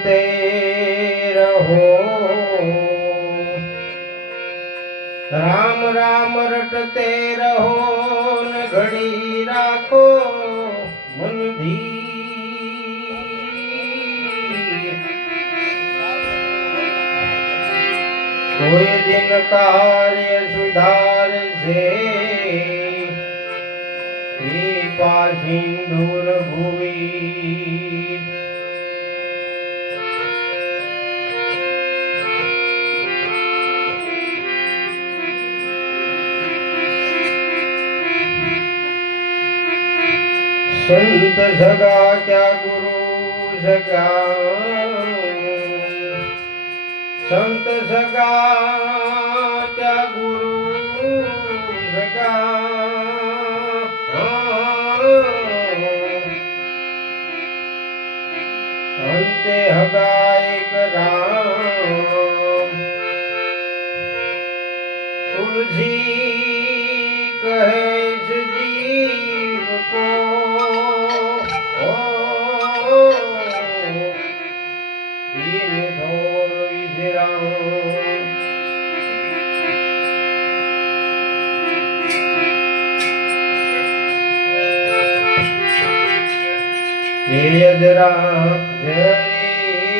रटते रहो, राम राम रटते रहो न घड़ी राखो मन धीर। कोई दिन कार्य सुधार से कृपा सिंधुर भुवि। संत सगा क्या गुरु सगा, संत सगा क्या गुरु सगा। अंते हगा एक राम, तुलसी कहे जीव को। दीन थोर विश्राम, यदरा जरियानो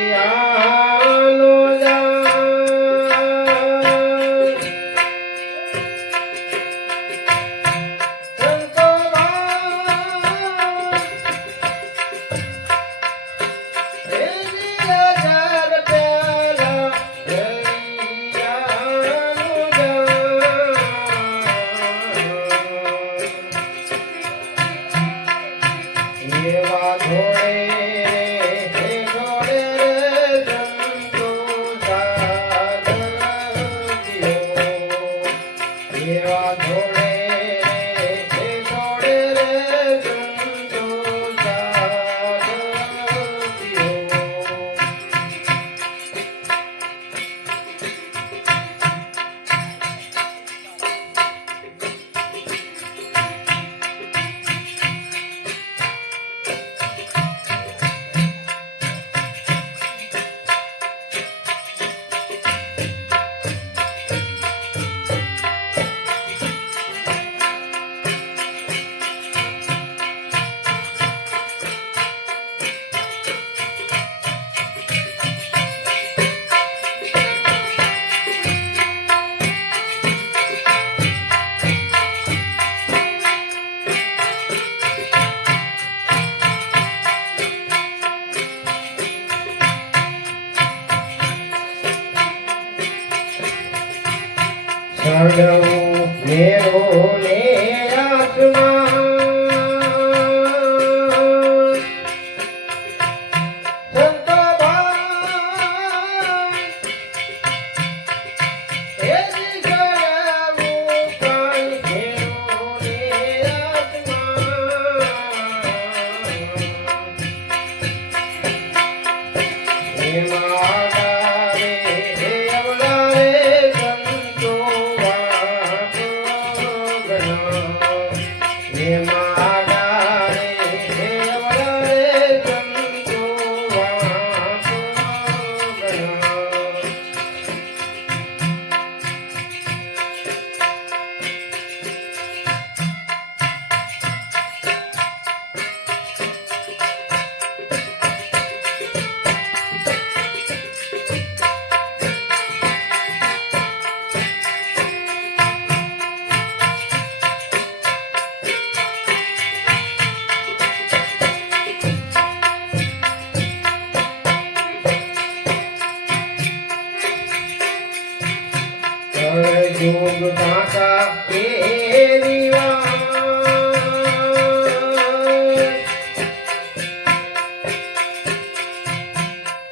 मेरो ने आसमान, संतो भाई तेरी जयवो पाई। मेरो ने आसमान, हे माता रे हे अवला रे संतो योग दाता तेरी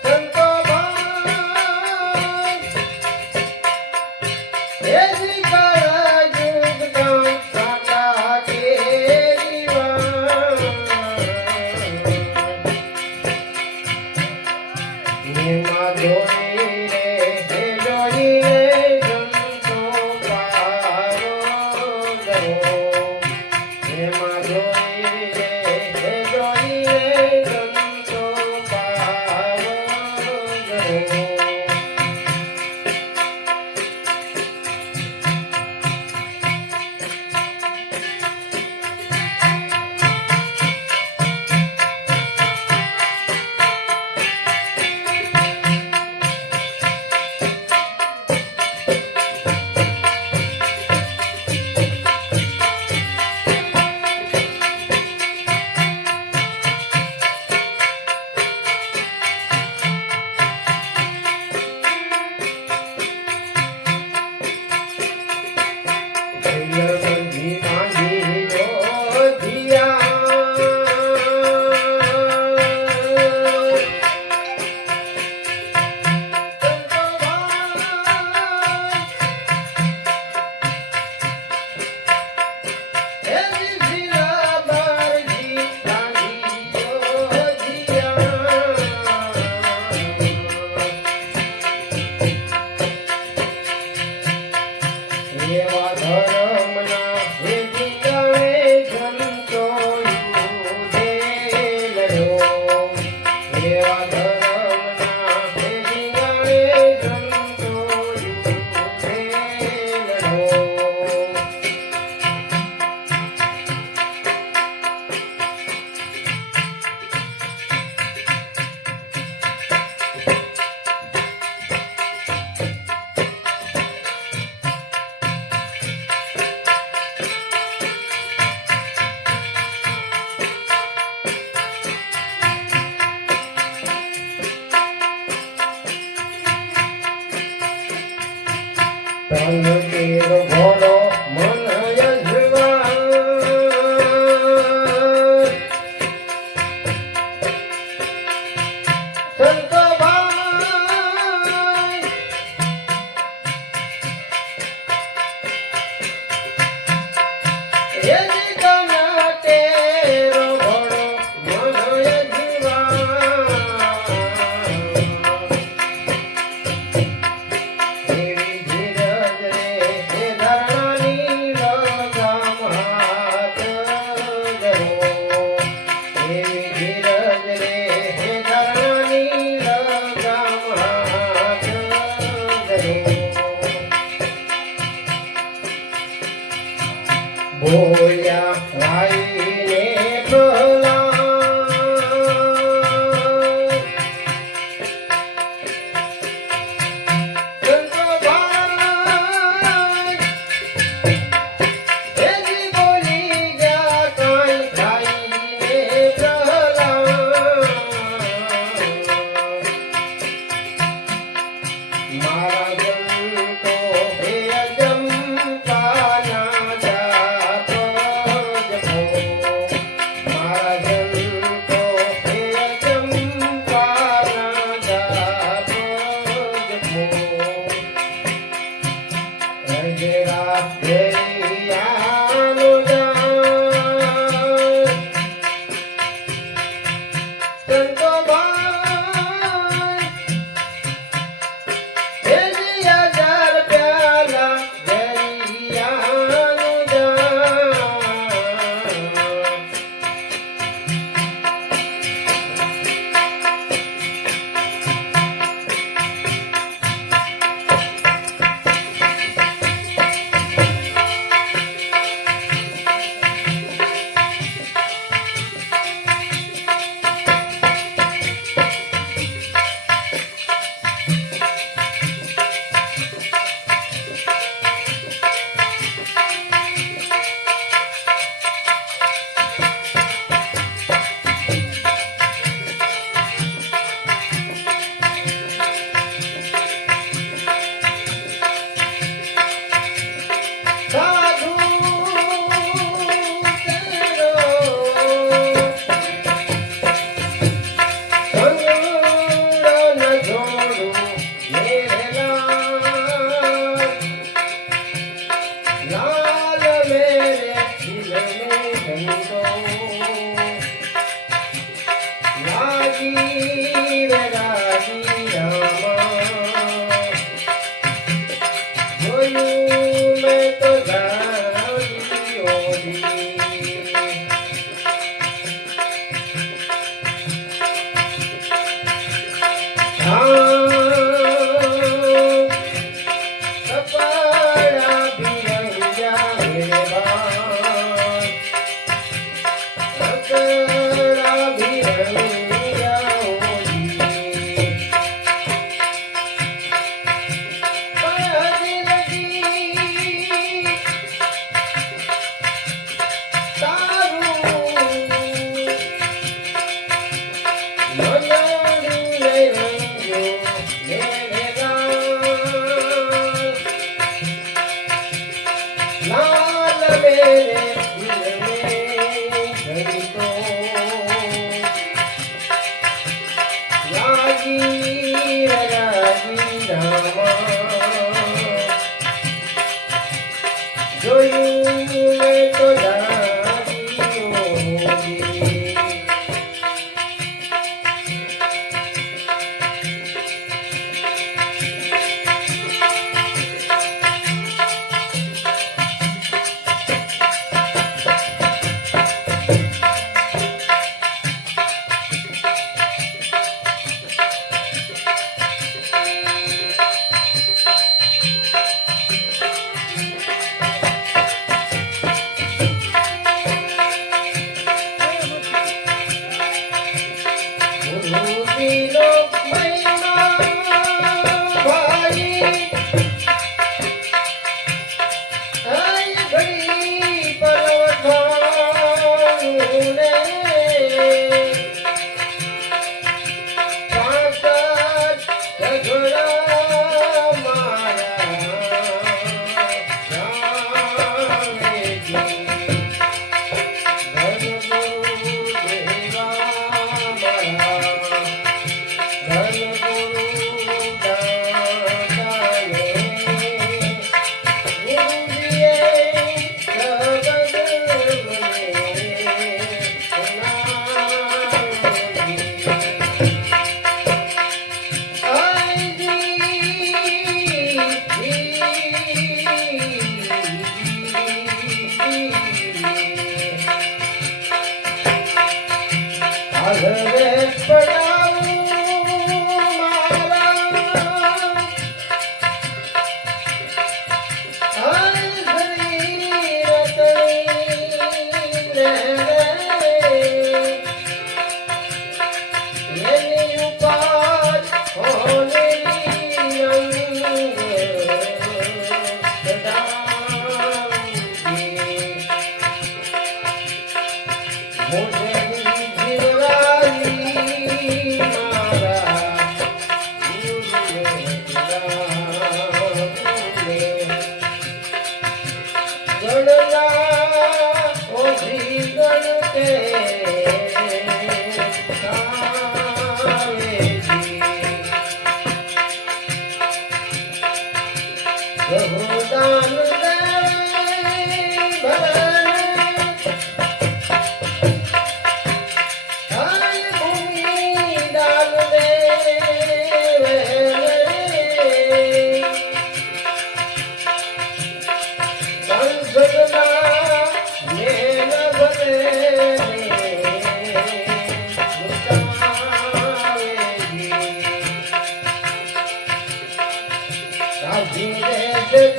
संतो भाई तेरी योग दाता तेरी माधोरी रे जोई रे તન તીર ઘોડો મન યજવાન સંતો ભાઈ એ જીતના તેરો ઘોડો મન યજવાન એવી ધીરજ રે હે ધરણાની લગામ હાથ ધરો એવી ધીરજ રે હે ધરણાની લગામ હાથ ધરો બોલ્યા ભાઈને પ્રહલાદ સંતો ભાઈ એજી બોલી જા કાંઈ ભાઈને પ્રહલાદ મારા જંતો હે અજંપાના જાપ જપો મારા જંતો હે અજંપાના જાપ જપો રજરા ફેરિયાનો જાન સંતો ભાઈ એજી હજાર પ્યાલા દરિયાનું જાન સાધુ તેરો સંગ ન જોડું મેરે લાલ મેરે દિલ में संतो લાગી રે લાગી રામા જોયું મેં તો જાણી ઓલી કપાળા ભીરૈયા મેરે બાપ કકડા ભીરૈયા ઓલી પાજી લગી તારું મનાડું લઈ રંગ્યો મેરે ગાન લાલ મેરે દિલ में संतो લાગી રે લાગી રામા જોયું મેં તો જાણી ઓલી પ્રભુદાન દે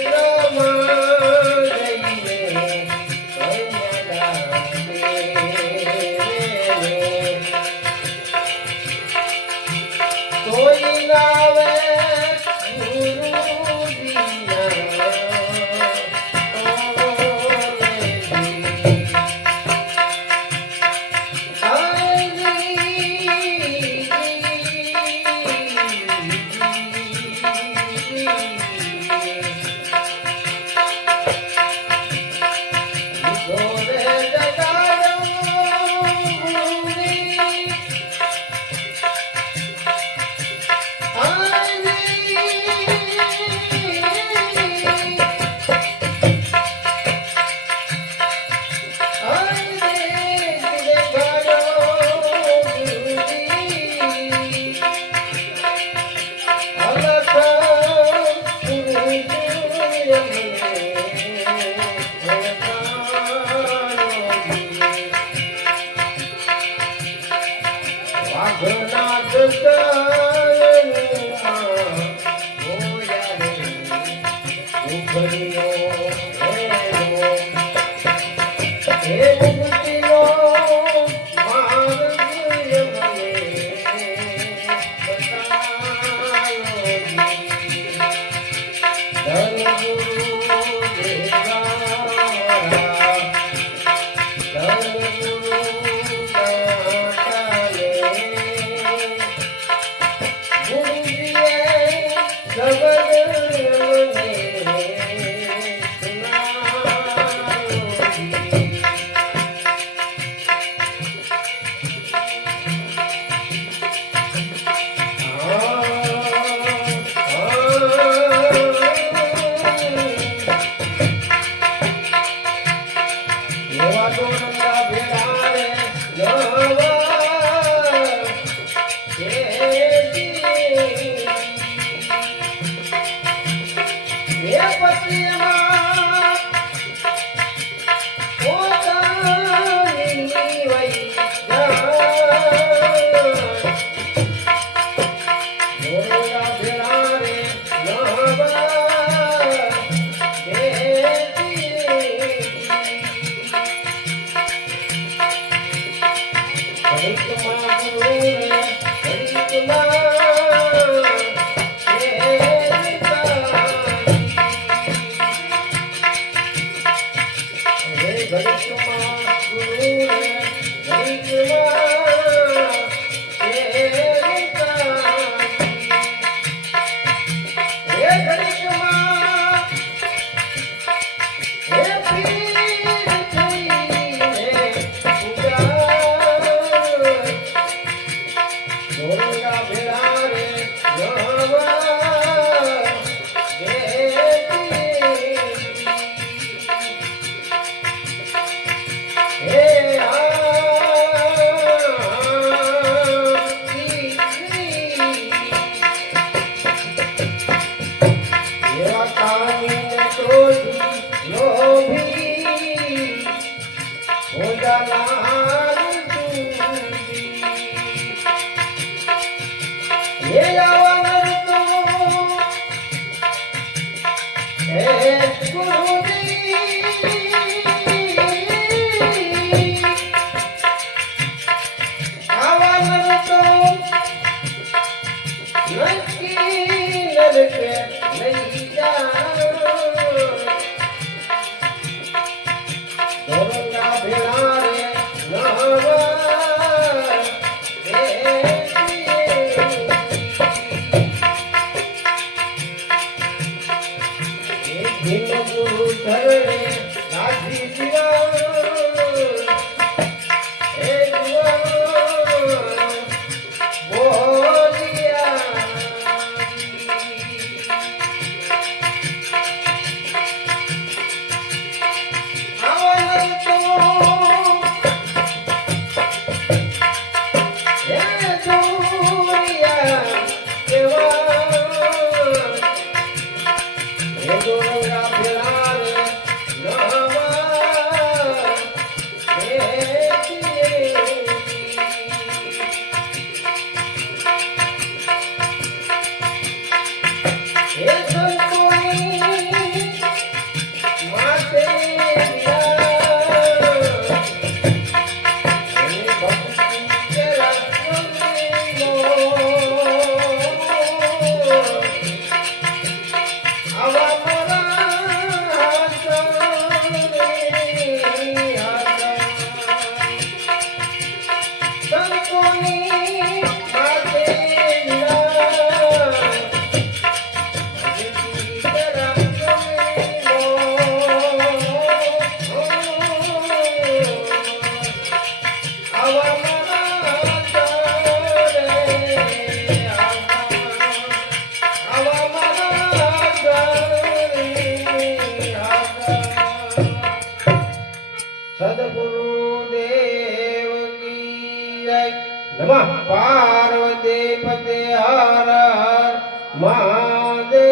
પાર્વતી પતિ હર હર મહાદેવ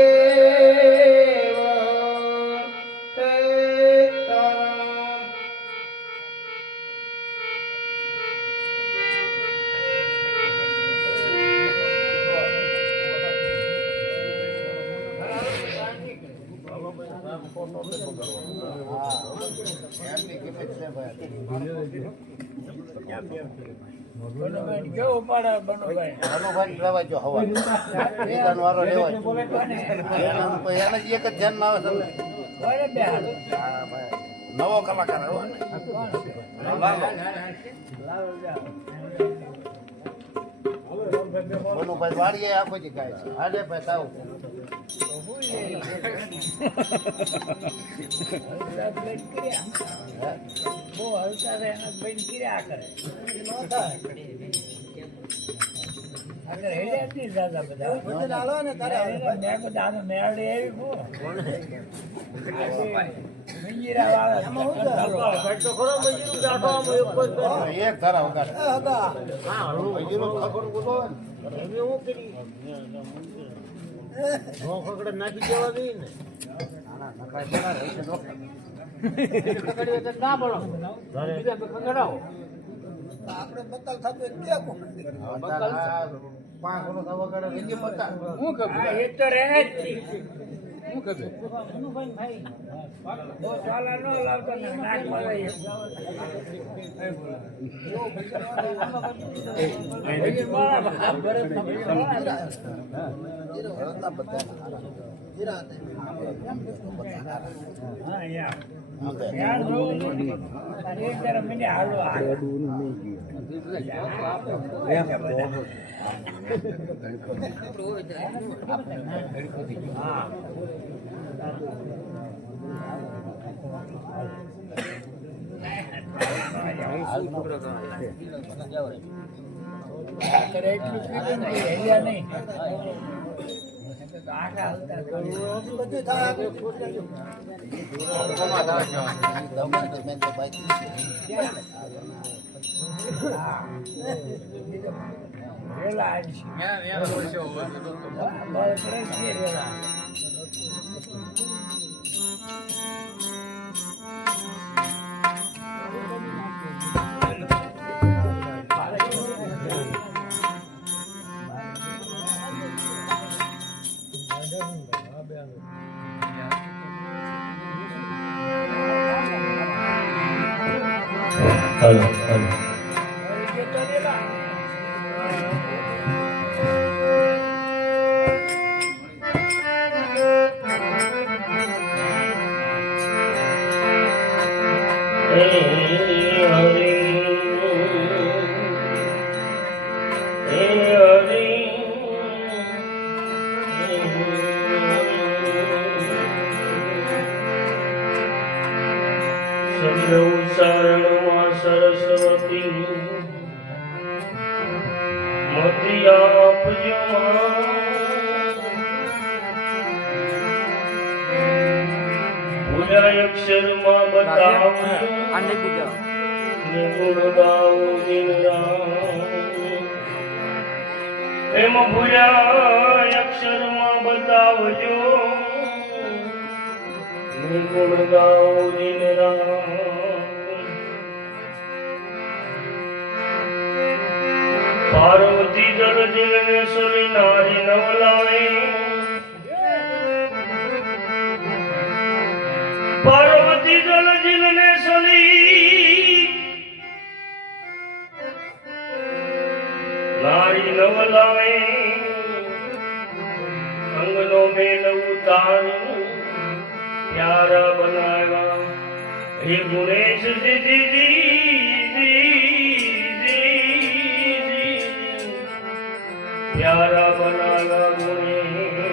સીતારામ. નવો કલાકાર ભાઈ વાડીએ આખો જ ગાય છે. હાડે ભાઈ આવું બહુ હલકા છે એના બેન કર્યા કરે આગળ હેડ્યા જ નહીં દાદા બધા મેળે મંજીરા વાળા એક ધારા વગાડે. નાખી દેવા ગઈ ને ના બોલો ખગડાવો આપણે બત્તલ થતું ક્યાં હું ખબર એ તો રહે જ હું ખબર બહુ ચાલા ન લાવતો ને નાક મળે Hello, hello. સરસ્વતી મતી આપજો ભૂલ્યા અક્ષરમાં બતાવજો ને ગુણ ગાઓ દિન રાત એમ ભૂલ્યા અક્ષરમાં બતાવજો ને ગુણ ગાઓ દિન રાત પાર્વતી દળ દિલને સરી નારી નવલાવે પાર્વતી દળ દિલને સરી નારી નવલાવે અંગનો મેલ ઉતારી પ્યારા બનાવ્યા હે ગુણેશ દીદી प्यारा बनाना गुणेश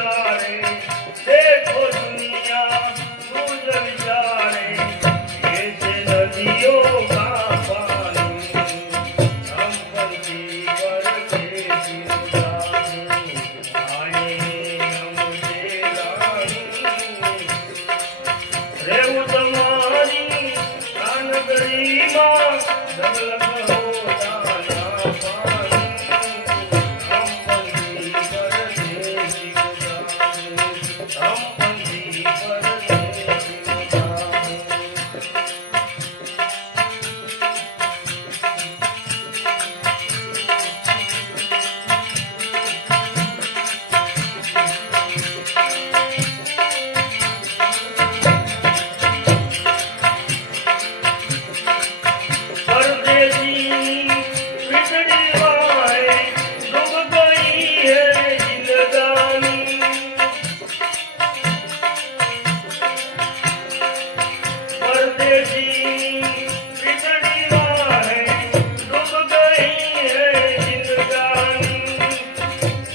विचारे देखो दुनिया सूझ विचारे ऐसे नदियों का पानी हम पंछी परदेसी उड़ाने आए हमसे रानी रेऊ तुम्हारी कानगरी माँ डगलग हो दाना पानी हम पंछी परदेसी उड़ाने हम पंछी परदेसी उड़ाने परदेसी बिछड़ी वाए डूब गई है जिंदगानी परदेसी बिछड़ी वाए डूब गई है जिंदगानी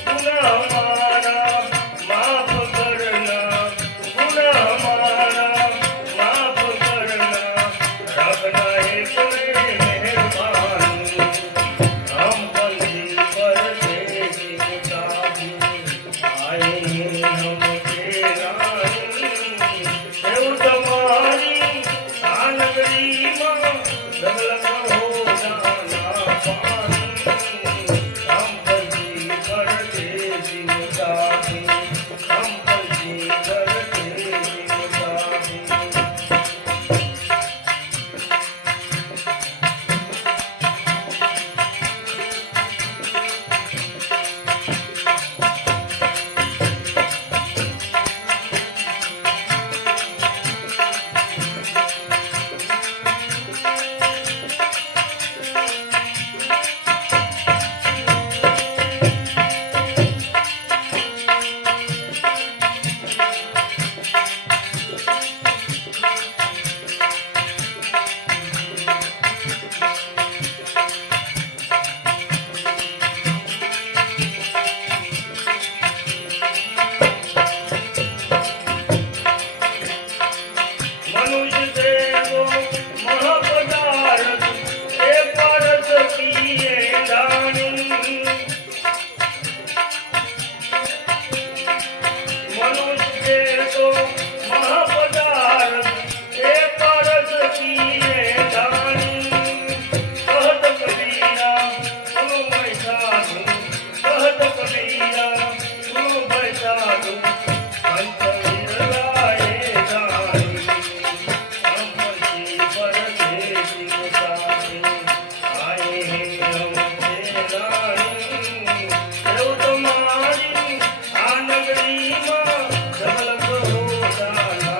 गुनाह हमारा माफ करना गुनाह हमारा माफ करना रखना है कोई मेहरबानी हम पंछी परदेसी उड़ाने आए हमसे रानी रेऊ तुम्हारी कानगरी माँ डगलग हो दाना पानी हम पंछी परदेसी उड़ाने हम पंछी परदेसी उड़ाने मनुष्य देवो महापदार्थ ए परस पिए दानी मनुष्य देवो महापदार्थ ए परस पिए दानी कहत कबीरा सुनो मैं साधु कहत कबीरा सुनो मैं साधु अंत निर्लाए दानी हम पंछी परदेसी उड़ाने आए हैं हमसे रानी रेऊ तुम्हारी कानगरी माँ डगलग हो दाना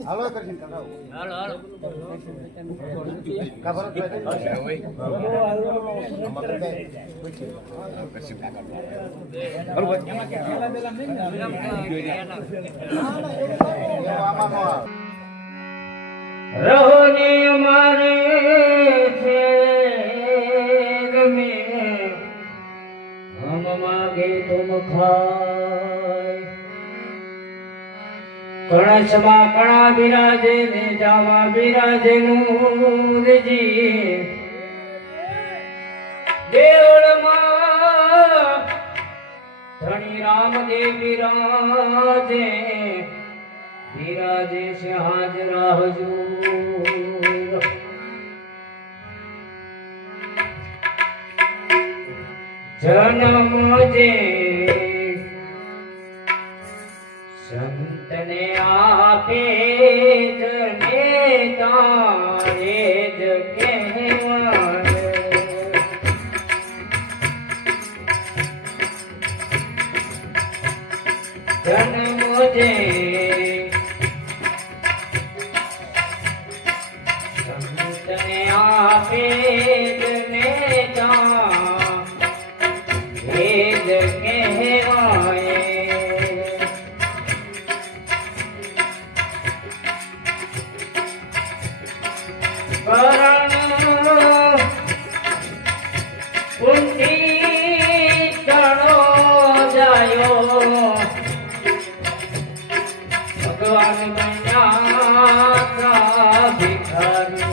હાલો કરશે કાકા કા रहोने मारे से गमे हम मागे तुम खाए कणसमा कणा बिराजे ने जावा बिराजे नूरजी देवळમાં ધણી રામદેવ બિરાજે બિરાજે છે હાજરા હજૂર જન્મ જે સંતને આપે જને તારે જ કહેવાય જન્મ જે સંતને આપે જને તારે જ કહેવાય ભગવાન બન્યા ભિખારી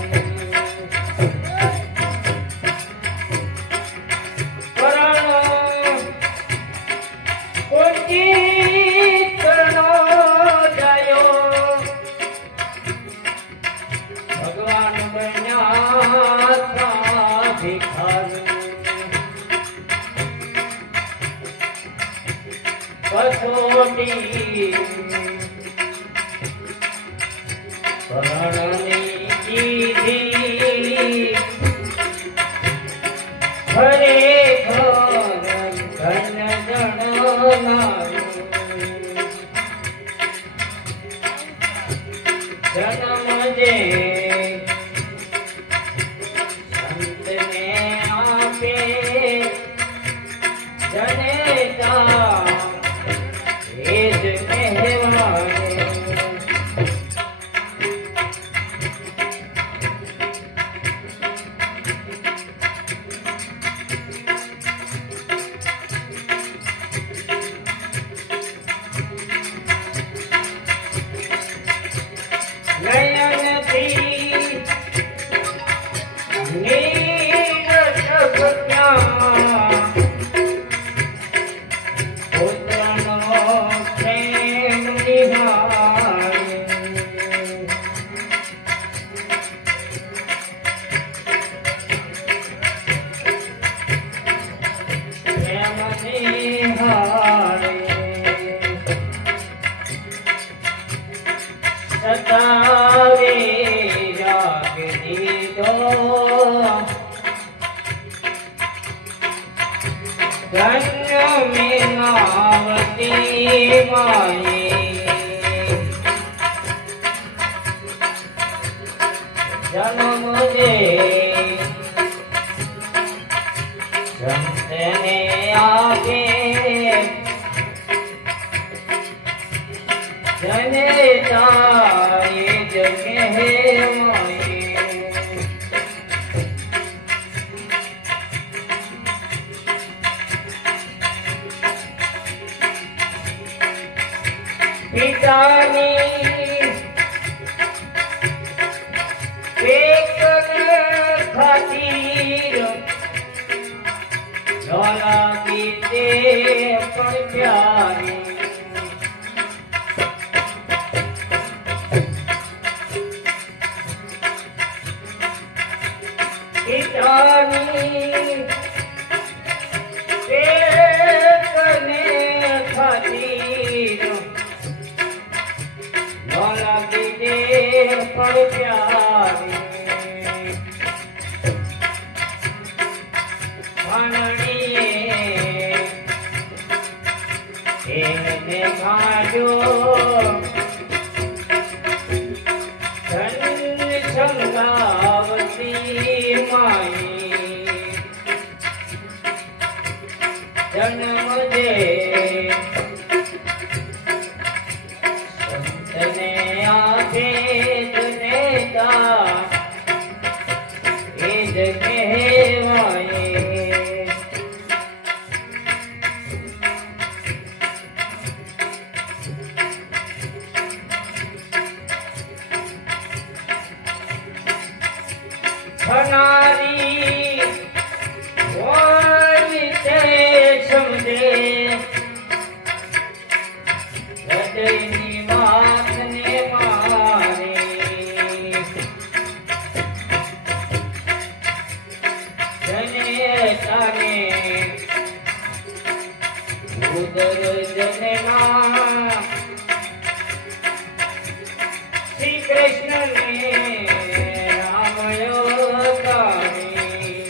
ભગવાન બન્યા ભિખારી કસોટી પરણની કીધી ખરેખર ધન જણનારું જન્મ જે સંતને આપે જનેતા એ જ કહેવાય સતાવે રાગ દીધો ધન્ય મેનાવતી માએ જન્મ દે સંતને આપે જનેતા એ જ કહેવાય પિતાની એક ખાતીર ઝોલા ગીતે પણ પ્યારી વાલા દીદે પર પ્યારી ભાનડીએ એને ગાજો ધન સંગાવતી માઈ જન્મ દે સંતને આપે જનેતા એ જ કહેવાય થનારી હોય તે સમજે હૃદયની વાતને મારે જનેતાને ઉદર જન્મા શ્રી કૃષ્ણને રામયો તારી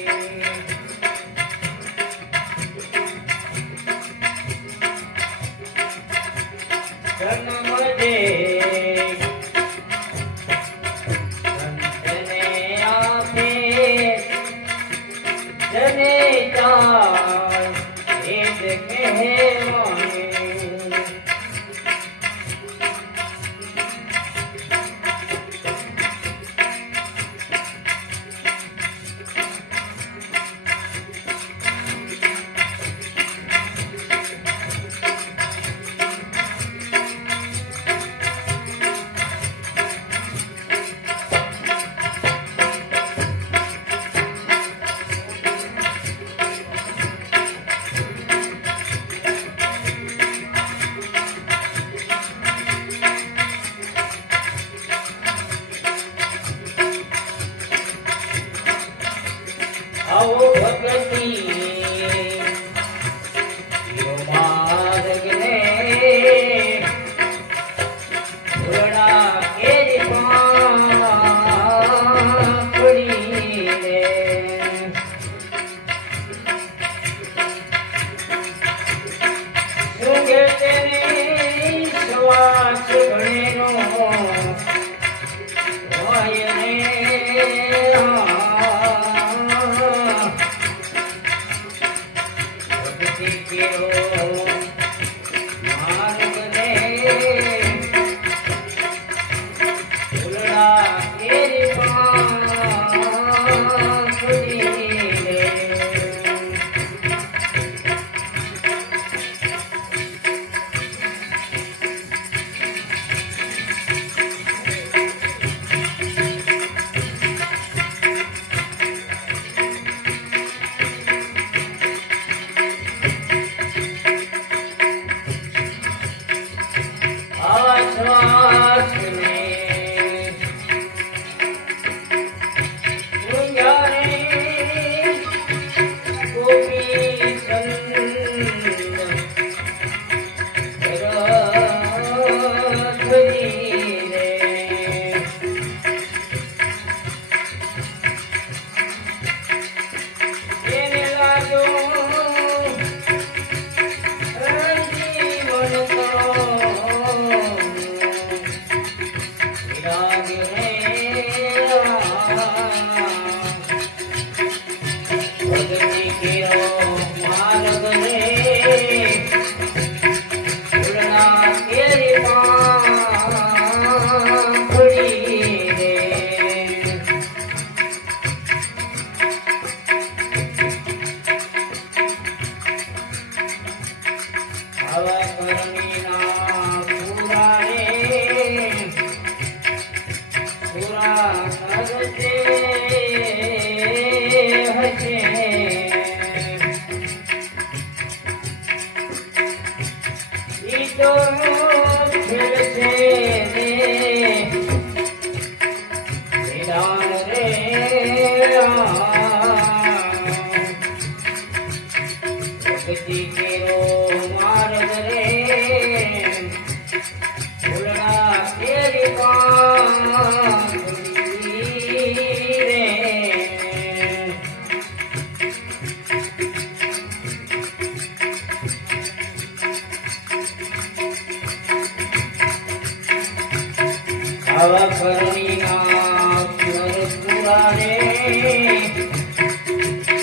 આવા કરુણીના પુરાણે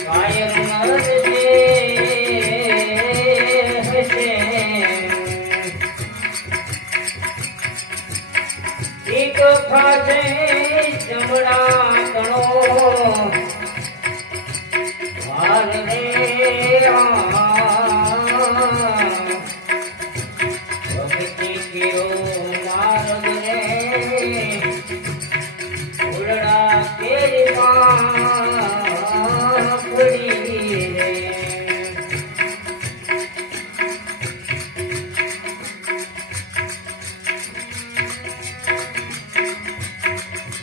કાયમ નરજે હશે એક ફાટે ચમડા તણો વાર રે ભક્તિ કેવો માર્ગ રે ઉલડા કેરી પડી રે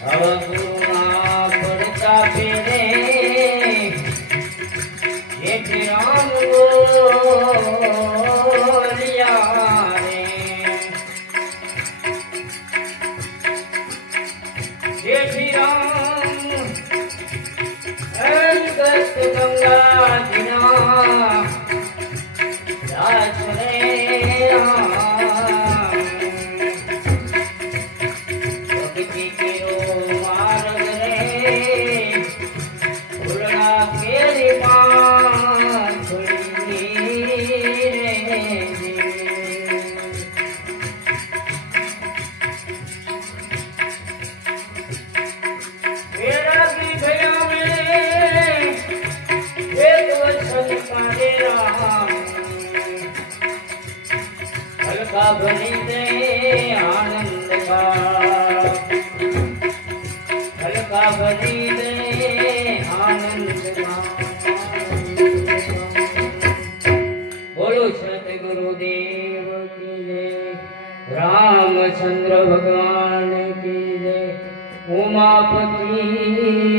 ગુરુના પડતા પેરે જેથી રામ બોલ્યા રે જેથી રામ અંગત ગંગા દિના દાસ રે ભક્તિ કેરો માર્ગ રે ઉલડા કેરી પાછળી રે વેરાગી થયા મેં એક વચન પાડે રામ હલકા ભરી દે આનંદ કા હલકા ભરી દે આનંદ કા બોલો સદગુરુદેવ કી જય રામચંદ્ર ભગવાન કી જય ઉમાપતિ